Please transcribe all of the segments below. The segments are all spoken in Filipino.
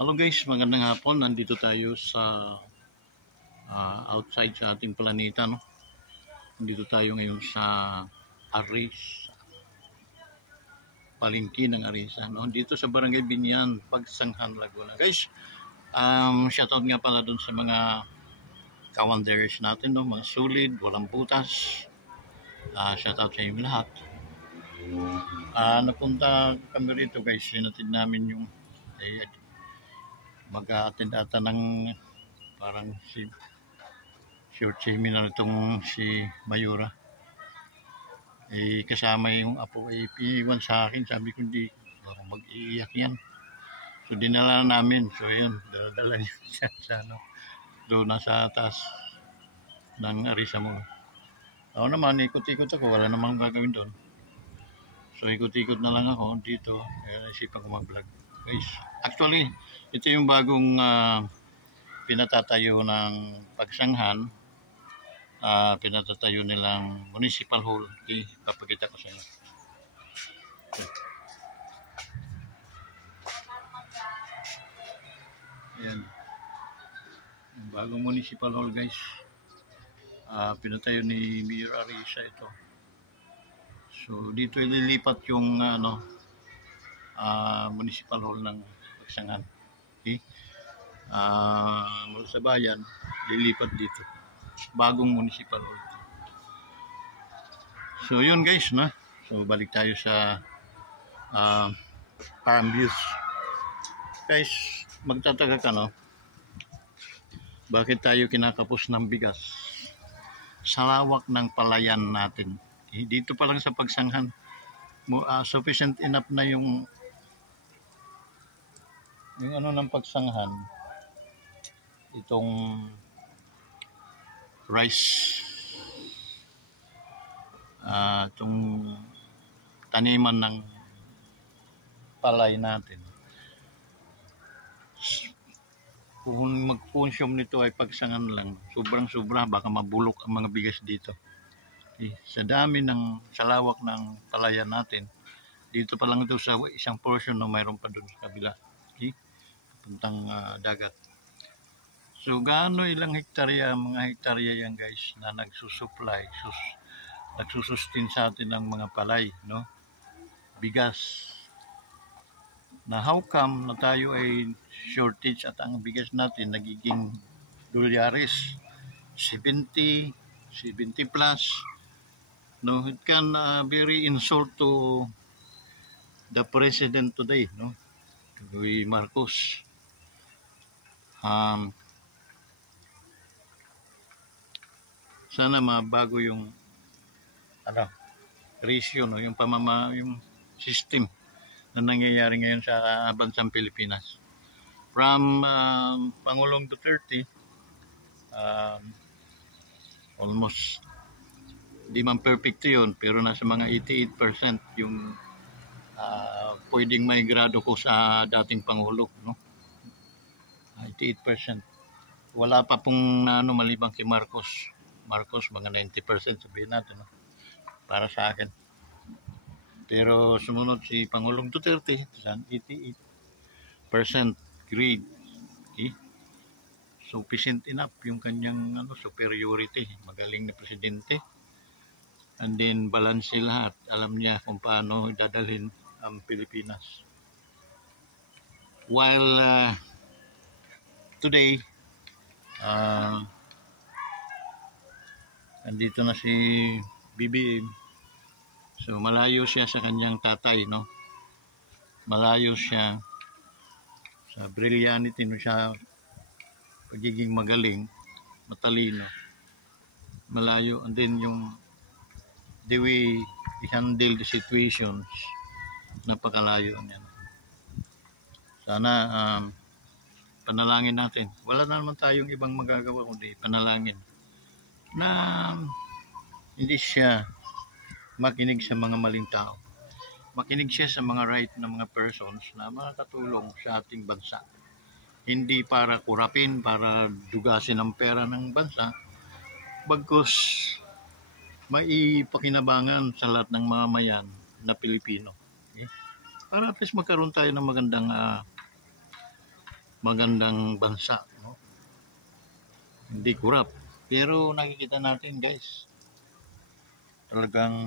Hello guys, magandang hapon. Nandito tayo sa outside sa ating planeta, no? Nandito tayo ngayon sa Aris, palengke ng Arisa, no? Dito sa Barangay Binyan, Pagsanghan, Laguna. Guys, shoutout nga pala dun sa mga kawanderes natin, no? Mga solid, walang butas. Shoutout sa inyo lahat. Napunta kami rito guys, sinatid namin yung mag-a-attend ata ng parang short seminar itong si Mayura. Kasama yung apo iwan sa akin, sabi ko hindi baka mag-iiyak yan, so dinala namin. So yun, dala niya siya sa doon nasa taas ng Arisa mo. Ako naman ikot-ikot ako, wala namang gagawin doon, so ikot-ikot na lang ako dito. Isipan ko mag-vlog guys. Actually ito yung bagong pinatatayo ng Pagsanghan. Pinatatayo nilang municipal hall. Okay, papakita ko sa inyo. Ayan, yung bagong municipal hall guys. Pinatayo ni Mayor Arisa ito. So dito ililipat yung municipal hall ng Pagsanghan. Okay, mula sa bayan lilipat dito, bagong municipal hall. So yun guys, no? So balik tayo sa farm views guys. Magtataka ka, no, bakit tayo kinakapos ng bigas sa lawak ng palayan natin. Dito pa lang sa Pagsanghan, sufficient enough na yung ng Pagsanghan, itong rice, itong taniman ng palay natin. Kung mag-consume nito ay Pagsanghan lang, sobrang sobra, baka mabulok ang mga bigas dito. Sa dami sa lawak ng palayan natin, dito pa lang ito sa isang portion na mayroon pa doon sa kabila, puntang dagat. So gaano ilang hektarya, mga hektarya yan guys, na nagsusupply, nagsusustain sa atin ng mga palay, no, bigas. Na how come na tayo ay shortage at ang bigas natin nagiging dolyares 70 plus, no? It can very insult to the president today, no, Luis Marcos. Sana mabago yung ratio, no, yung yung system na nangyayari ngayon sa bansang Pilipinas. From Pangulong Duterte, almost di man perfect yun, pero nasa mga 88% yung pwedeng may grado ko sa dating Pangulo, no? 88%. Wala pa pong malibang kay Marcos, mga 90% sabihin natin, no? Para sa akin. Pero sumunod si Pangulong Duterte, 88% grade. Okay? Sufficient enough yung kanyang superiority. Magaling na presidente. And then balance lahat. Alam niya kung paano dadalhin ang Pilipinas. While today, andito na si BBM. So malayo siya sa kanyang tatay, no? Malayo siya sa brillianity, no, siya pagiging magaling, matalino. Malayo, and then yung the way he handle the situations, napakalayo niya. Sana panalangin natin. Wala na naman tayong ibang magagawa kundi panalangin na hindi siya makinig sa mga maling tao. Makinig siya sa mga right na mga persons na makakatulong sa ating bansa. Hindi para kurapin, para dugasin ang pera ng bansa, bagkus maipakinabangan sa lahat ng mamamayan na Pilipino. Okay? Para at least magkaroon tayo ng magandang magandang bansa, no? Hindi kurap. Pero nakikita natin guys, talagang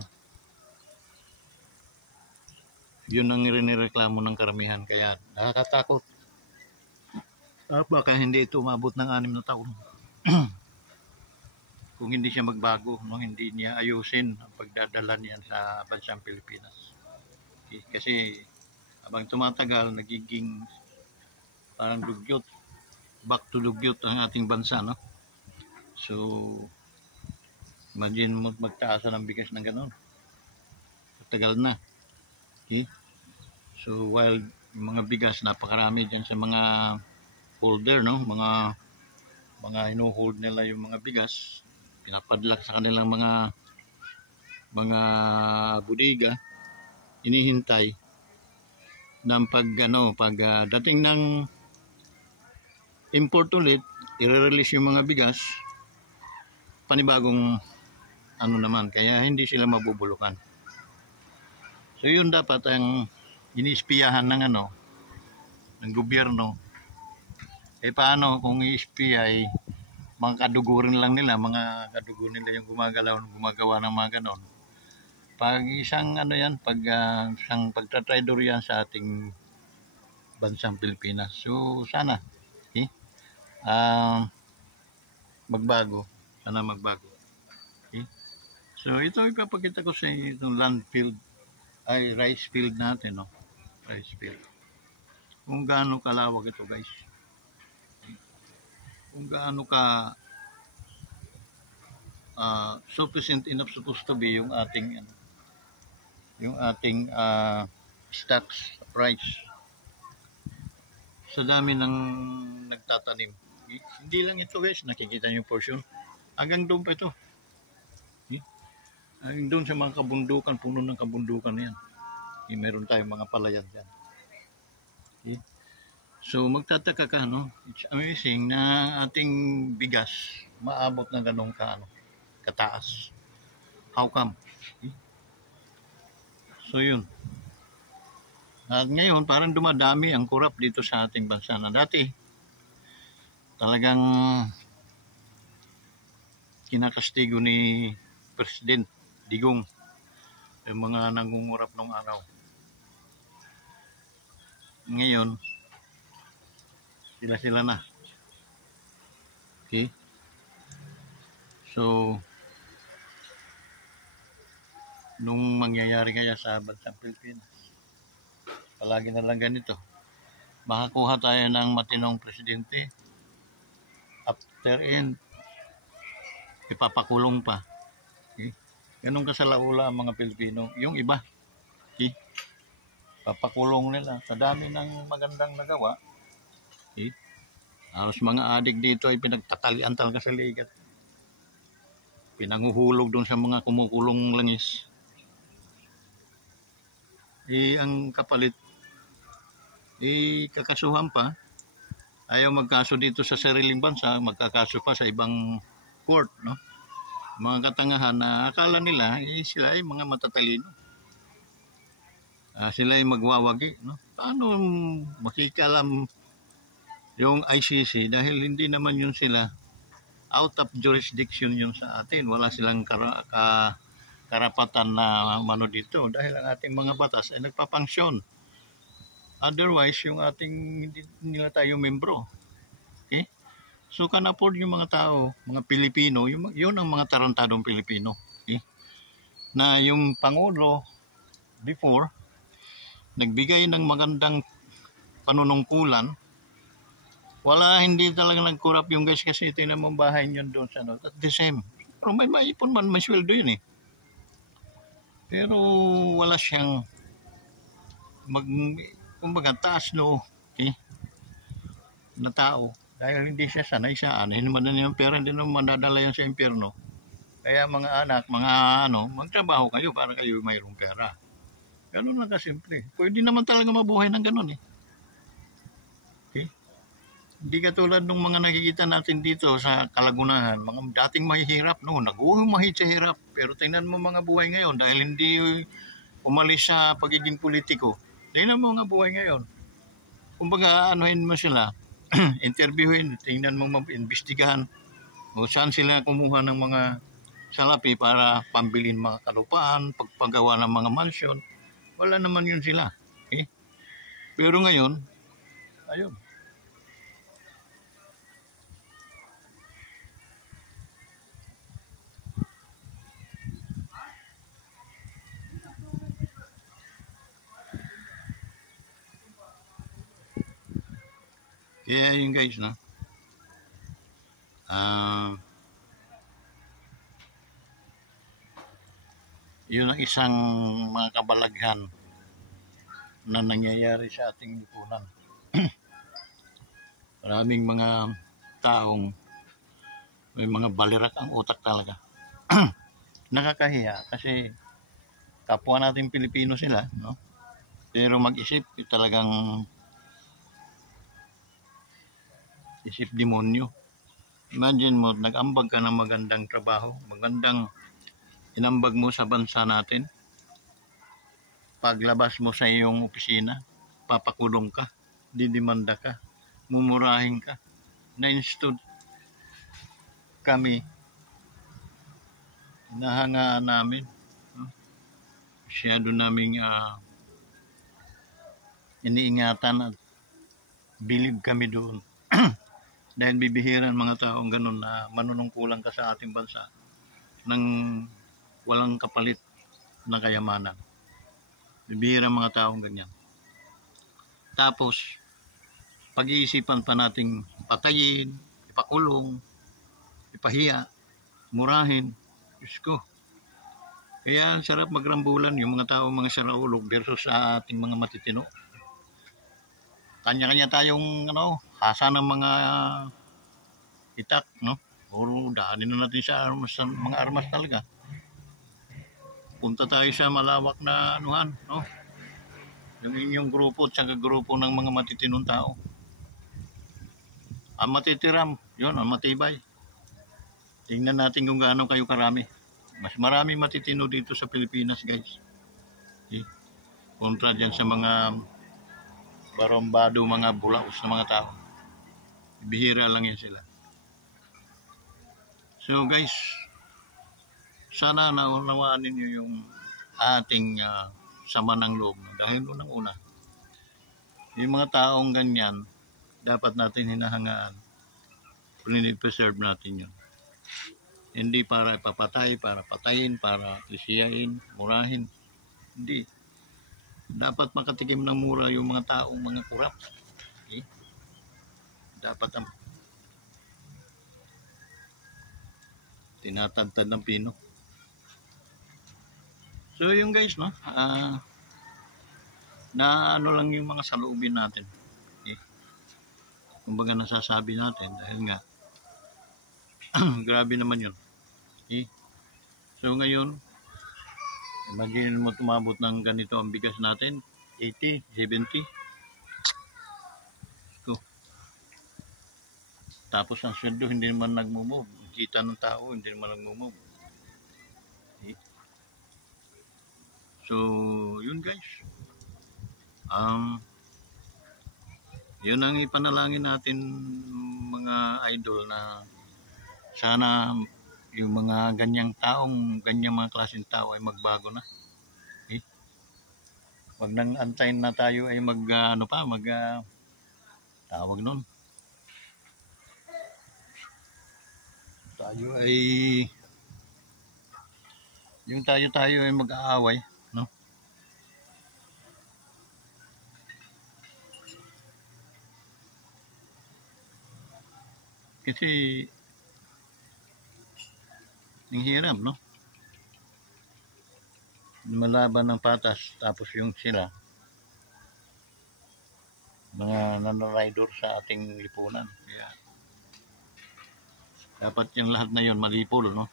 yun ang nireklamo ng karamihan, kaya nakakatakot. Baka hindi ito umabot ng 6 na taon. Kung hindi siya magbago, no, hindi niya ayusin ang pagdadala niyan sa bansang Pilipinas. Kasi habang tumatagal, nagiging parang dugyot, back to dugyot ang ating bansa, no? So, imagine mo magtaasa ng bigas ng ganon. Tagal na. Okay? So, while yung mga bigas, napakarami dyan sa mga holder, no? Mga ino-hold nila yung mga bigas, pinapadlak sa kanilang mga bodega, inihintay ng pag dating ng import ulit, i-release yung mga bigas, panibagong naman, kaya hindi sila mabubulukan. So yun dapat ang iniispiyahan ng ng gobyerno. Paano kung i-espiya ay mga kadugurin lang nila, mga kadugo nila yung gumagawa ng mga ganon. Pag isang isang pagtatraidor yan sa ating bansang Pilipinas. So sana magbago. Sana magbago. Okay? So ito ipapakita ko sa inyo itong rice field natin, no? Rice field. Kung gaano kalawak ito, guys. Kung gaano ka sufficient enough supposed to be yung ating stocks price sa dami ng nagtatanim. Hindi lang ito guys, nakikita niyo yung portion hanggang doon pa ito, hanggang doon sa mga kabundukan, puno ng kabundukan na yan. Meron tayong mga palayan dyan. So magtataka ka, no? It's amazing na ating bigas maabot na ganong kataas. How come? So yun. At ngayon parang dumadami ang korap dito sa ating bansa na dati talagang kinakastigo ni President Digong yung mga nangungurap nung araw. Ngayon sila na. Okay? So nung mangyayari kaya sa bansang Pilipinas, palagi na lang ganito, makakuha tayo ng matinong presidente, after end ipapakulong pa. Okay? Ganun kasalaula ang mga Pilipino. Yung iba, okay? Papakulong nila sa dami ng magandang nagawa. Okay? Halos mga adik dito ay pinagtatalian talaga sa ligat. Pinanguhulog doon sa mga kumukulong langis. Ang kapalit, kakasuhan pa. Ayaw magkaso dito sa sariling bansa, magkakaso pa sa ibang court, no? Mga katangahan na akala nila sila ay mga matatalino. Sila ay magwawagi, no? Paano makikalam yung ICC dahil hindi naman yun sila, out of jurisdiction yun sa atin. Wala silang karapatan na mano dito dahil ang ating mga batas ay nagpapangsyon. Otherwise, yung ating hindi nila tayo membro. Okay? So can afford yung mga tao, mga Pilipino, yun ang mga tarantadong Pilipino. Okay? Na yung Pangulo before, nagbigay ng magandang panunungkulan, hindi talaga nag-corrupt yung guys kasi tingnan mo bahay nyo doon sa at the same. Pero may maipon man, may sweldo yun eh. Pero wala siyang kumbaga taas okay, na tao. Dahil hindi siya sanay sa hindi naman na yung pera, hindi naman madadala yan sa impyerno. Kaya mga anak, magtrabaho kayo para kayo mayroong pera. Ganun lang kasimple. Pwede naman talaga mabuhay ng ganun eh. Okay? Hindi katulad ng mga nakikita natin dito sa Kalagunahan, mga dating mahihirap, nag-uumahit sa hirap. Pero tingnan mo mga buhay ngayon dahil hindi umalis sa pagiging politiko. Tingnan mo mga buhay ngayon. Kumbaga, anuhin mo sila, interviewin, tingnan mo, imbestigahan o saan sila kumuha ng mga salapi para pambilin mga kalupaan, pagpagawa ng mga mansyon. Wala naman yun sila. Okay? Pero ngayon, ayun. Kaya yun guys, no? Yun ang isang mga kabalaghan na nangyayari sa ating lipunan. Maraming mga taong may mga balirak ang utak talaga. Nakakahiya kasi kapwa natin Pilipino sila, no? Pero mag-isip talagang isip demonyo. Imagine mo, nag-ambag ka ng magandang trabaho, magandang inambag mo sa bansa natin. Paglabas mo sa iyong opisina, papakulong ka, didimanda ka, mumurahin ka. Na-instead kami, nahangaan namin. No? Masyado naming iniingatan at bilib kami doon. Dahil bibihiran mga taong ganun na manunungkulan ka sa ating bansa ng walang kapalit na kayamanan. Bibihiran mga taong ganyan. Tapos, pag-iisipan pa nating patayin, ipakulong, ipahiya, murahin. Diyos ko. Kaya sarap magrambulan yung mga taong mga saraulog versus sa ating mga matitino. Kanya-kanya tayong hasa ng mga itak, no? Puro daanin na natin sa mga armas talaga. Punta tayo sa malawak na no? Yung inyong grupo at saka grupo ng mga matitinong tao. Ang matitiram, yun, ang matibay. Tingnan natin kung gaano kayo karami. Mas marami matitino dito sa Pilipinas, guys. Okay? Kontra dyan sa mga barombado, mga bulaos na mga tao. Bihira lang yan sila. So guys, sana naunawaan ninyo yung ating sama ng loob. Dahil unang-una, yung mga taong ganyan, dapat natin hinahangaan. Preserve natin yun. Hindi para ipapatay, para patayin, para lisiyain, murahin. Hindi. Dapat makatikim ng mura yung mga taong mga kurap. Okay? Dapat ang tinatagtad ng pino. So yung guys, no? Na ano lang yung mga saloobin natin. Okay? Kumbaga nasasabi natin dahil nga grabe naman yun. Okay? So ngayon, imagine mo tumabot ng ganito ang bigas natin, 80, 70. So, tapos ang sweldo hindi naman nagmumove. Kita ng tao hindi naman nagmumove. Okay? So, yun guys. Yun ang ipanalangin natin mga idol na sana yung mga ganyang mga klaseng tao ay magbago na. Okay? Wag nang antayin na tayo ay tawag nun. Tayo ay mag-aaway, no? Kasi ang hirap, no? Lumalaban ng patas tapos yung sila mga nanorider sa ating lipunan. Kaya dapat yung lahat na yun malipol, no?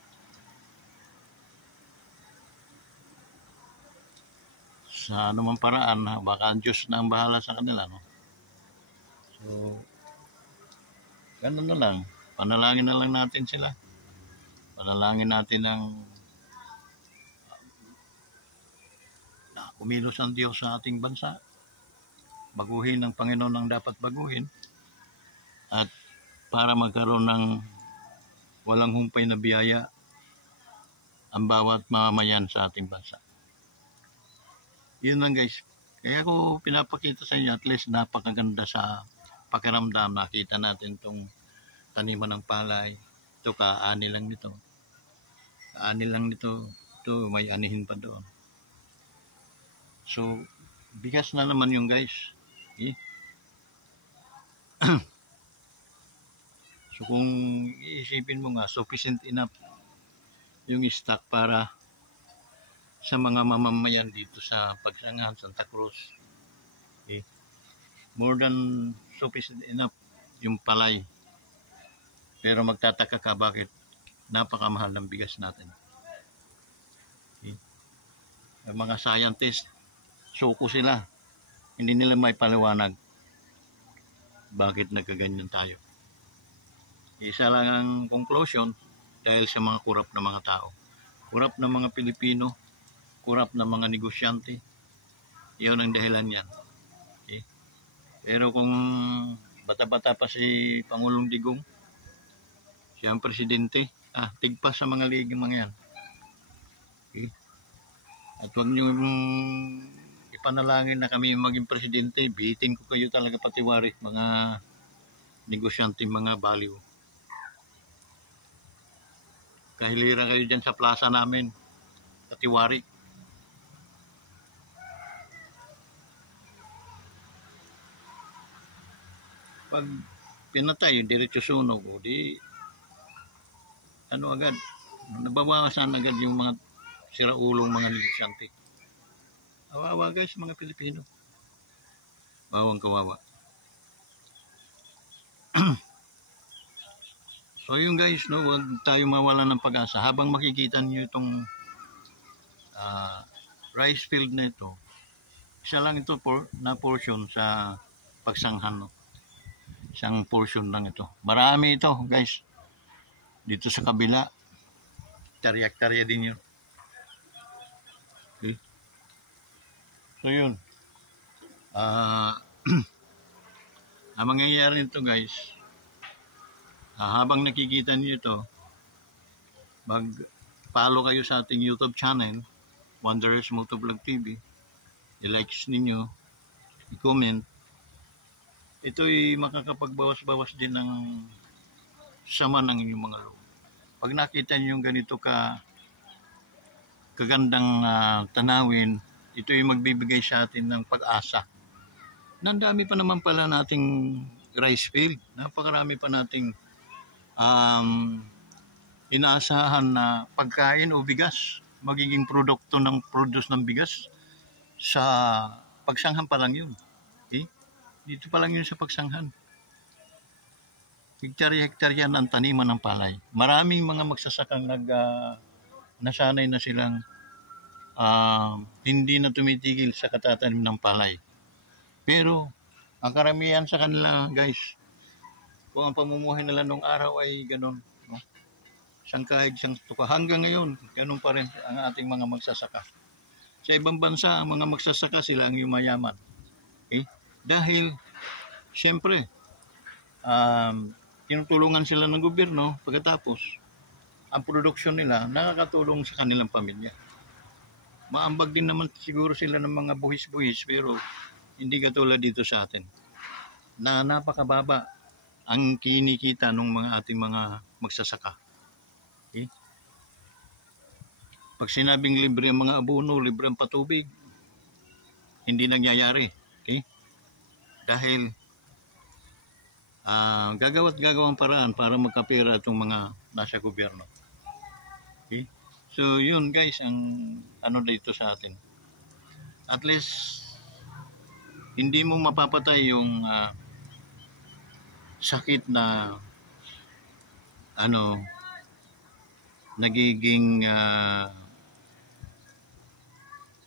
Sa anumang paraan, baka ang Diyos na ang bahala sa kanila, no? So, ganun na lang. Panalangin na lang natin sila. Panalangin natin ang kumilos ang Diyos sa ating bansa. Baguhin ng Panginoon ang dapat baguhin. at para magkaroon ng walang humpay na biyaya ang bawat mamamayan sa ating bansa. Yun lang guys. Kaya ko pinapakita sa inyo, at least napakaganda sa pakiramdam. Nakita natin itong taniman ng palay. Ito kaani lang nito. Kaani lang nito. Ito may anihin pa doon. So bigas na naman yung guys. Okay? So kung iisipin mo nga, sufficient enough yung stock para sa mga mamamayan dito sa Pagsangan, Santa Cruz. Okay? More than sufficient enough yung palay. Pero magtataka ka bakit napakamahal ng bigas natin. Okay? Ang mga scientist, suko sila. Hindi nila may paliwanag bakit nagkaganyan tayo. Isa lang ang conclusion dahil sa mga kurap na mga tao. Kurap na mga Pilipino, kurap na mga negosyante. Iyon ang dahilan yan. Okay? Pero kung bata-bata pa si Pangulong Digong, siya ang presidente, tigpas sa mga liging mga yan. Okay? At huwag niyo ipanalangin na kami maging presidente. Bihitin ko kayo talaga patiwari, mga negosyante, mga baliw. Kahilira kayo dyan sa plaza namin, patiwari. Pag pinatay, diretso sunog, o di, ano agad, nabawasan agad yung mga siraulong mga negosyante. Kawawa guys, mga Pilipino. Bawang kawawa. So yun guys, no, huwag tayo mawala ng pag-asa. Habang makikita niyo itong rice field na ito, isa lang ito na portion sa Pagsanghan. No? Isang portion lang ito. Marami ito guys. Dito sa kabila, taryak-tarya din yun. Okay. So yun. Ang mangyayari nito guys, habang nakikita niyo ito, mag-follow kayo sa ating YouTube channel, Wanderers Motovlog TV, i-likes ninyo, i-comment. Ito'y makakapagbawas-bawas din ng sama ng inyong mga loob. Pag nakita niyo yung ganito kagandang tanawin, ito'y magbibigay sa atin ng pag-asa. Nandami pa naman pala nating rice field. Napakarami pa nating inaasahan na pagkain o bigas. Magiging produkto ng produce ng bigas sa Pagsanghan pa lang yun. Okay? Dito pa lang yun sa Pagsanghan. Hektarya-hektarya ang taniman ng palay. Maraming mga magsasakang nasanay na silang hindi na tumitigil sa katatanim ng palay. Pero ang karamihan sa kanila guys, kung ang pamumuhay nila nung araw ay ganun, no? Isang kahig, isang tuka. Hanggang ngayon, ganun pa rin ang ating mga magsasaka. Sa ibang bansa, ang mga magsasaka sila ang yumayaman. Okay? Dahil, siyempre, tinutulungan sila ng gobyerno pagkatapos, ang produksyon nila nakakatulong sa kanilang pamilya. Maambag din naman siguro sila ng mga buhis-buhis, pero hindi katulad dito sa atin. Na napakababa ang kinikita ng mga ating mga magsasaka. Okay? Pag sinabing libre ang mga abono, libre ang patubig, hindi nangyayari. Okay? Dahil gagawang paraan para magkapera itong mga nasa gobyerno. Okay? So yun guys, ang ano dito sa atin. At least, hindi mo mapapatay yung sakit na nagiging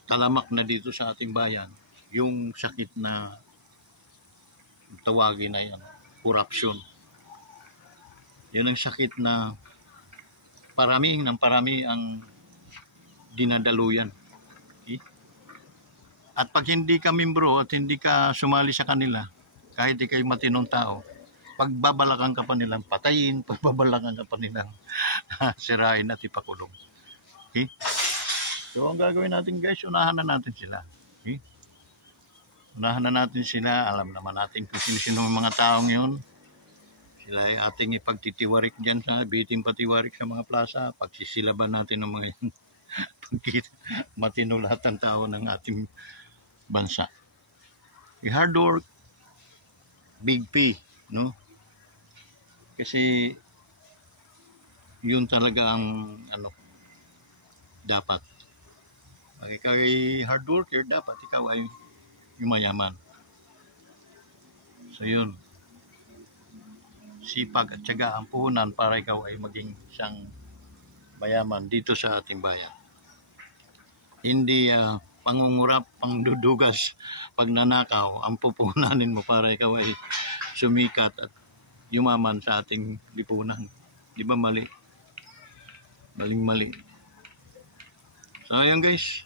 talamak na dito sa ating bayan, yung sakit na tawagin na yan, corruption. Yun ang sakit na parami ang dinadaluyan. Okay? At pag hindi ka membro at hindi ka sumali sa kanila, kahit di kayo matinong tao, pagbabalakan ka pa nilang patayin, pagbabalakan ka pa nilang sirain at ipakulong. Okay? So ang gagawin natin guys, unahan na natin sila. Okay? Unahan na natin sila, alam naman natin kung sino-sino ang mga taong yun. Sila ay ating ipagtitiwarik dyan sa biting patiwarik sa mga plaza, pagsisilaban natin ng mga yun. Matino lahat ng tao ng ating bansa. Hard work, big P, no? Kasi yun talaga ang dapat. Kay hard worker, dapat ikaw ay yumayaman. So yun. Sipag at tiyaga ang puhunan para ikaw ay maging isang mayaman dito sa ating bayan. Hindi pangungurap, pangdudugas, pagnanakaw ang pupunanin mo para ikaw ay sumikat at yumaman sa ating lipunan. Di ba mali? Maling-mali. So ayun guys.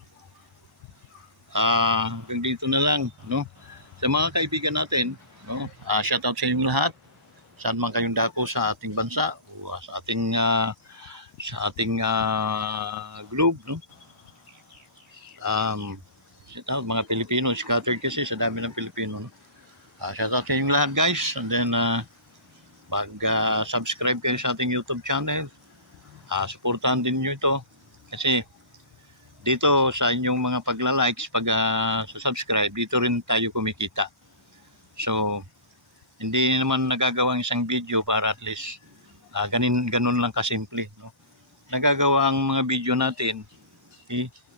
Hanggang dito na lang, no? Sa mga kaibigan natin, no? Shout out sa inyong lahat. Saan man kayong dako sa ating bansa o sa ating globe, no? Shout out mga Pilipino, scattered kasi sa dami ng Pilipino, no? Shout out sa inyong lahat guys, and then mag-subscribe kayo sa ating YouTube channel. Supportahan din nyo ito kasi dito sa inyong mga pagla-likes, sa subscribe, dito rin tayo kumikita. So hindi naman nagagawa ang isang video para at least ganun lang kasimple, no? Nagagawa ang mga video natin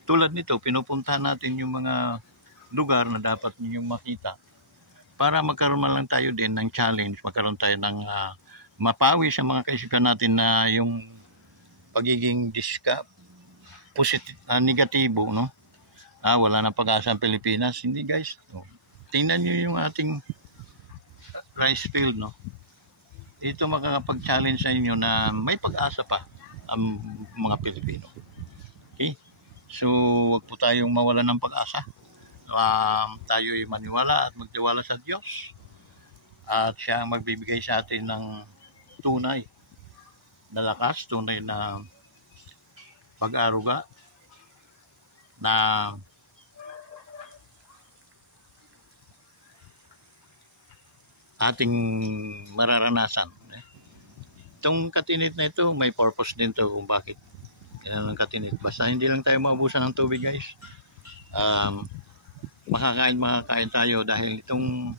tulad nito, pinupuntahan natin yung mga lugar na dapat ninyong makita para magkaroon man lang tayo din ng challenge, magkaroon tayo ng mapawi sa mga kaisipan natin na yung pagiging negatibo, no? Wala nang pag-asa ang Pilipinas. Hindi guys, no? Tingnan nyo yung ating rice field, no? Ito makakapag-challenge sa inyo na may pag-asa pa ang mga Pilipino. Okay? So, wag po tayong mawalan ng pag-asa. Tayo'y maniwala at magtiwala sa Diyos. At siya ang magbibigay sa atin ng tunay na lakas, tunay na pag-aruga na ating mararanasan. Itong katinit na ito, may purpose din to kung bakit yan ang katinit. Basta hindi lang tayo maubusan ng tubig guys. Makakain tayo dahil itong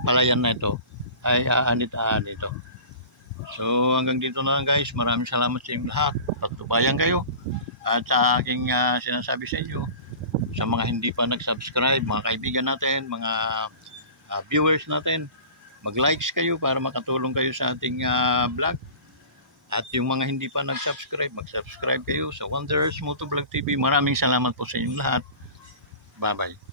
palayan na ito ay aanit-aanit ito. So hanggang dito na lang guys. Maraming salamat sa inyong lahat. Pagtubayan kayo. At sa aking sinasabi sa inyo, sa mga hindi pa nag-subscribe, mga kaibigan natin, mga viewers natin, mag-likes kayo para makatulong kayo sa ating vlog. At yung mga hindi pa nag-subscribe, mag-subscribe kayo sa Wanderers Motovlog TV. Maraming salamat po sa inyong lahat. Bye-bye.